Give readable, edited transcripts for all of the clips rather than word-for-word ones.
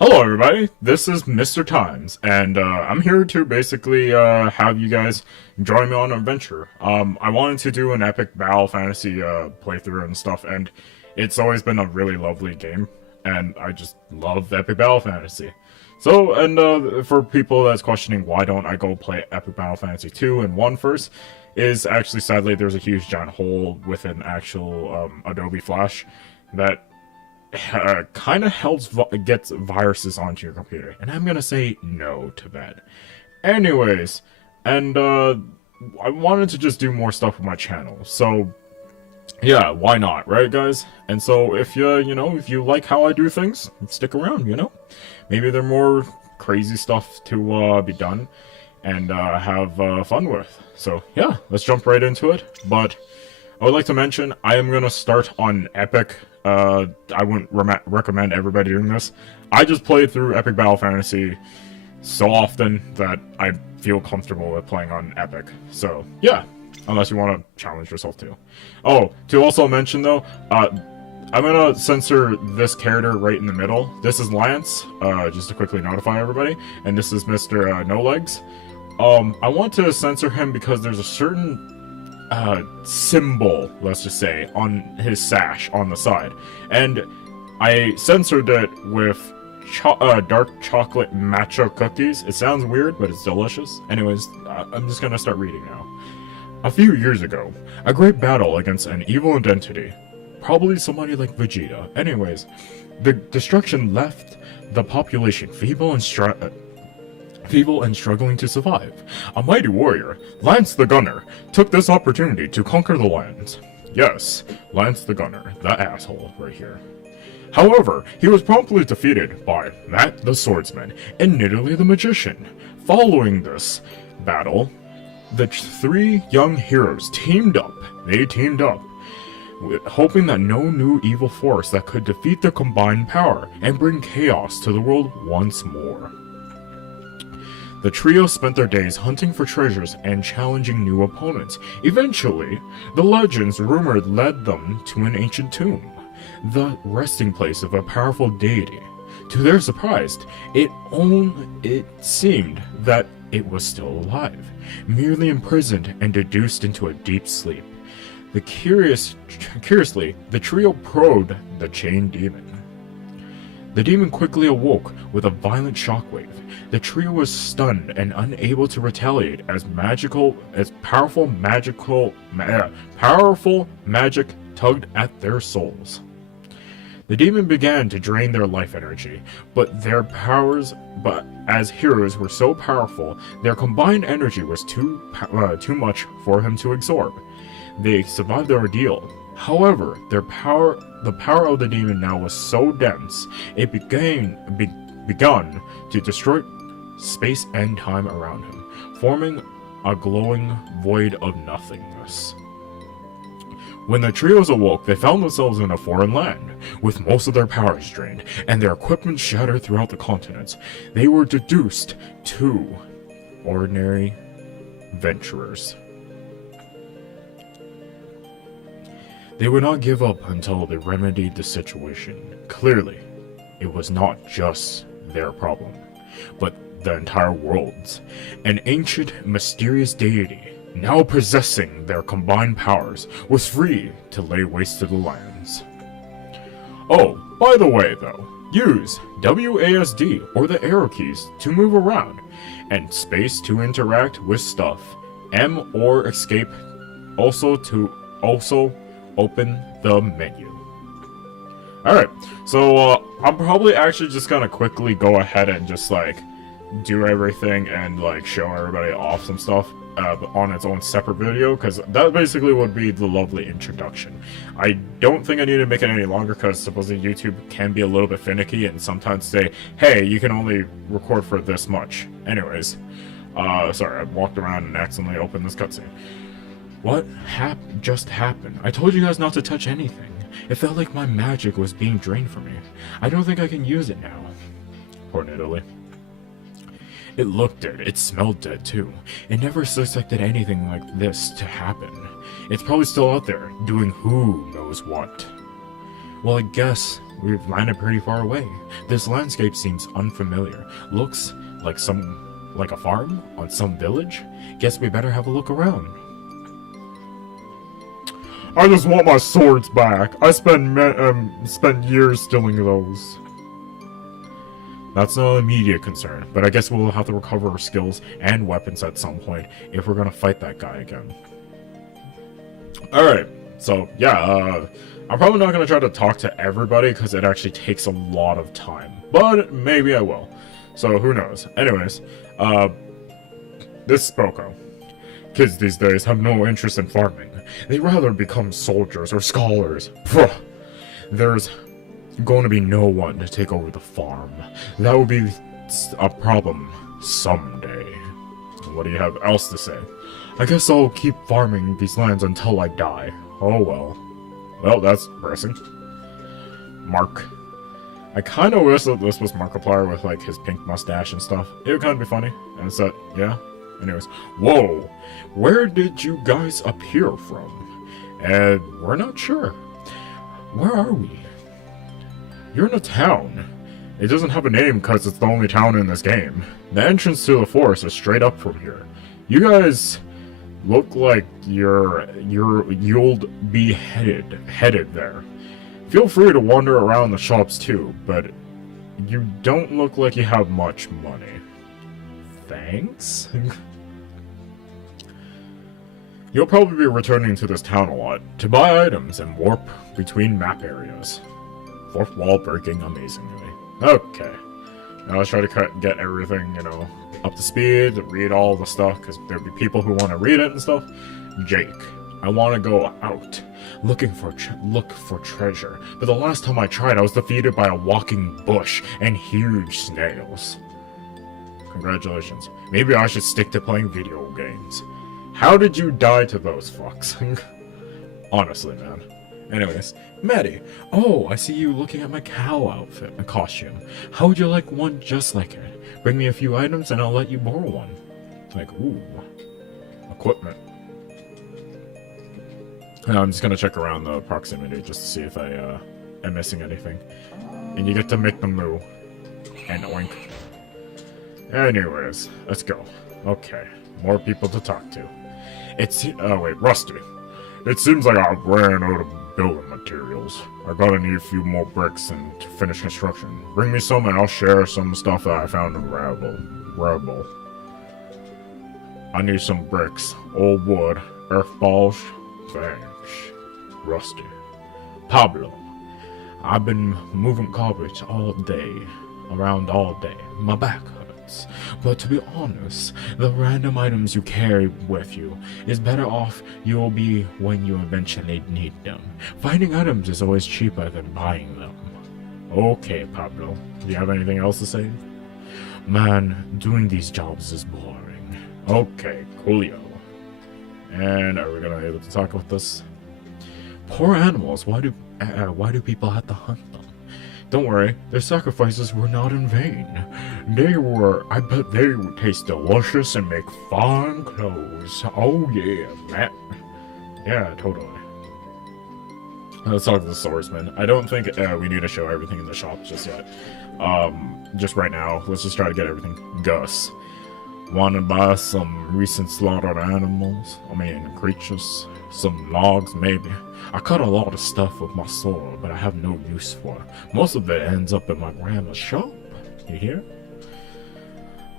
Hello, everybody. This is Mr. Times, and I'm here to basically have you guys join me on an adventure. I wanted to do an epic battle fantasy playthrough and stuff, and it's always been a really lovely game, and I just love epic battle fantasy. So, and for people that's questioning why don't I go play Epic Battle Fantasy 2 and 1 first, is actually sadly there's a huge giant hole with an actual Adobe Flash that kind of gets viruses onto your computer, and I'm gonna say no to that. Anyways, and I wanted to just do more stuff with my channel, so yeah, why not, right, guys? And so if if you like how I do things, stick around. Maybe there's more crazy stuff to be done and have fun with. So yeah, let's jump right into it. But I would like to mention I am gonna start on Epic. I wouldn't recommend everybody doing this. I just played through Epic Battle Fantasy so often that I feel comfortable with playing on Epic. So yeah, unless you want to challenge yourself too. Oh, to also mention though, I'm gonna censor this character right in the middle. This is Lance, just to quickly notify everybody, and this is Mr. No Legs. I want to censor him because there's a certain symbol, let's just say, on his sash on the side, and I censored it with dark chocolate matcha cookies. It sounds weird, but it's delicious. Anyways, I'm just gonna start reading now. A few years ago, a great battle against an evil entity, probably somebody like Vegeta. Anyways, the destruction left the population feeble and struggling to survive. A mighty warrior, Lance the Gunner, took this opportunity to conquer the lands. Yes, Lance the Gunner, the asshole right here. However, he was promptly defeated by Matt the Swordsman and Nidalee the Magician. Following this battle, the three young heroes teamed up. They teamed up, hoping that no new evil force that could defeat their combined power and bring chaos to the world once more. The trio spent their days hunting for treasures and challenging new opponents. Eventually, the legends rumored led them to an ancient tomb, the resting place of a powerful deity. To their surprise, it seemed that it was still alive, merely imprisoned and deduced into a deep sleep. Curiously, the trio probed the chained demon. The demon quickly awoke with a violent shockwave. The trio was stunned and unable to retaliate as powerful magic tugged at their souls. The demon began to drain their life energy, but as heroes were so powerful, their combined energy was too much for him to absorb. They survived the ordeal. However, the power of the demon now was so dense, it begun to destroy space and time around him, forming a glowing void of nothingness. When the trios awoke, they found themselves in a foreign land, with most of their powers drained, and their equipment shattered throughout the continents. They were reduced to ordinary venturers. They would not give up until they remedied the situation. Clearly, it was not just their problem, but the entire world's. An ancient, mysterious deity, now possessing their combined powers, was free to lay waste to the lands. Oh, by the way though, use WASD or the arrow keys to move around, and space to interact with stuff, M or escape also open the menu. Alright, so I'm probably actually just gonna quickly go ahead and just do everything and show everybody off some stuff on its own separate video, because that basically would be the lovely introduction. I don't think I need to make it any longer because supposedly YouTube can be a little bit finicky and sometimes say, hey, you can only record for this much. Anyways, sorry, I walked around and accidentally opened this cutscene. What just happened? I told you guys not to touch anything. It felt like my magic was being drained from me. I don't think I can use it now. Poor Nidalee. It looked dead. It smelled dead too. It never suspected anything like this to happen. It's probably still out there, doing who knows what. Well, I guess we've landed pretty far away. This landscape seems unfamiliar. Looks like a farm on some village. Guess we better have a look around. I just want my swords back. I spent years stealing those. That's not an immediate concern, but I guess we'll have to recover our skills and weapons at some point if we're gonna fight that guy again. Alright, so yeah, I'm probably not gonna try to talk to everybody because it actually takes a lot of time, but maybe I will. So who knows? Anyways, this is Spoko. Kids these days have no interest in farming. They'd rather become soldiers or scholars. Phew. There's going to be no one to take over the farm. That would be a problem someday. What do you have else to say? I guess I'll keep farming these lands until I die. Oh well. Well, that's depressing. Mark. I kind of wish that this was Markiplier with like his pink mustache and stuff. It would kind of be funny. And it's that, yeah. Anyways, whoa! Where did you guys appear from? And we're not sure. Where are we? You're in a town. It doesn't have a name because it's the only town in this game. The entrance to the forest is straight up from here. You guys look like you'll be headed there. Feel free to wander around the shops too, but you don't look like you have much money. Thanks? You'll probably be returning to this town a lot to buy items and warp between map areas. Fourth wall breaking amazingly. Okay. Now let's try to get everything, up to speed, read all the stuff, because there'll be people who want to read it and stuff. Jake. I want to go out, look for treasure, but the last time I tried I was defeated by a walking bush and huge snails. Congratulations. Maybe I should stick to playing video games. How did you die to those fucks? Honestly, man. Anyways, Maddie. Oh, I see you looking at my cow outfit, a costume. How would you like one just like it? Bring me a few items and I'll let you borrow one. Like, ooh. Equipment. I'm just gonna check around the proximity just to see if I am missing anything. And you get to make the moo. And oink. Anyways, let's go. Okay, more people to talk to. Oh wait, Rusty. It seems like I ran out of building materials. I gotta need a few more bricks and to finish construction. Bring me some and I'll share some stuff that I found in Rebel. I need some bricks, old wood, earth balls. Thanks. Rusty. Pablo. I've been moving garbage around all day. My back hurts. But to be honest, the random items you carry with you is better off you'll be when you eventually need them. Finding items is always cheaper than buying them. Okay, Pablo. Do you have anything else to say? Man, doing these jobs is boring. Okay, coolio. And are we gonna be able to talk about this? Poor animals, why do people have to hunt them? Don't worry, their sacrifices were not in vain. I bet they would taste delicious and make fine clothes. Oh yeah, man. Yeah, totally. Let's talk to the swordsman. I don't think we need to show everything in the shop just yet. Just right now, let's just try to get everything. Gus. Want to buy some recent slaughtered animals? Creatures? Some logs, maybe? I cut a lot of stuff with my sword, but I have no use for it. Most of it ends up in my grandma's shop. You hear?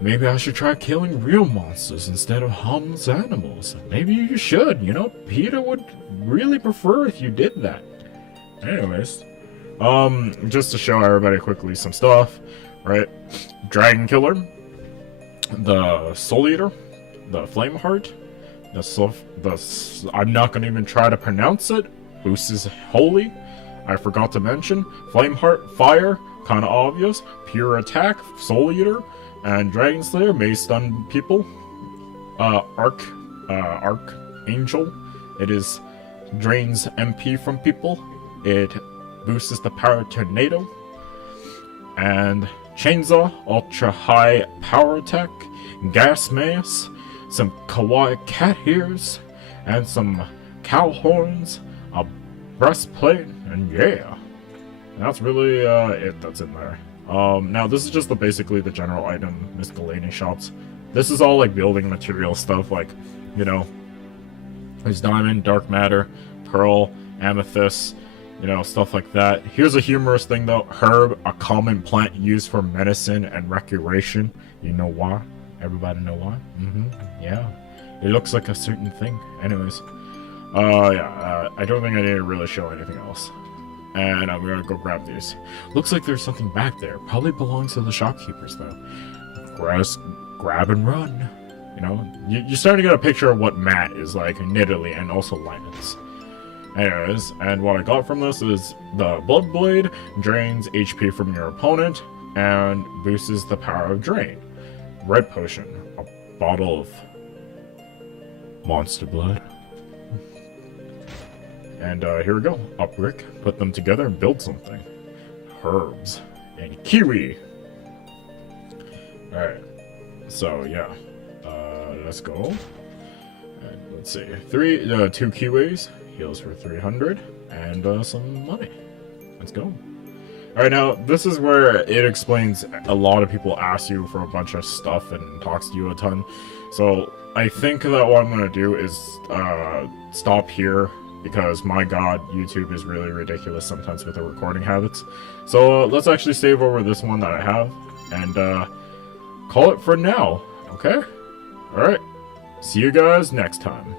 Maybe I should try killing real monsters instead of harmless animals. Maybe you should, Peter would really prefer if you did that. Anyways, just to show everybody quickly some stuff, right? Dragon Killer. The Soul Eater, the Flame Heart, I'm not gonna even try to pronounce it. Boost is holy. I forgot to mention Flame Heart, Fire, kind of obvious. Pure Attack, Soul Eater, and Dragon Slayer may stun people. Archangel, it is drains MP from people. It boosts the power tornado. And Chainsaw, ultra high power attack, gas mace, some kawaii cat ears, and some cow horns, a breastplate, and yeah. And that's really it that's in there. Now this is just basically the general item miscellaneous shops. This is all like building material stuff, like, you know, there's diamond, dark matter, pearl, amethyst, you know, stuff like that. Here's a humorous thing though. Herb, a common plant used for medicine and recreation. You know why? Everybody know why? Yeah. It looks like a certain thing. Anyways. I don't think I need to really show anything else. And I'm gonna go grab these. Looks like there's something back there. Probably belongs to the shopkeepers though. Grab and run. You know, you're starting to get a picture of what Matt is like in Italy and also Linus. Anyways, and what I got from this is the Blood Blade drains HP from your opponent and boosts the power of Drain. Red Potion, a bottle of monster blood. And here we go. Up brick, put them together and build something. Herbs and kiwi. Alright, so yeah. Let's go. And let's see. 2 kiwis. Heals for 300 and some money. Let's go. Alright, now this is where it explains a lot of people ask you for a bunch of stuff and talks to you a ton. So I think that what I'm gonna do is stop here because my god, YouTube is really ridiculous sometimes with the recording habits. So let's actually save over this one that I have and call it for now. Okay? Alright. See you guys next time.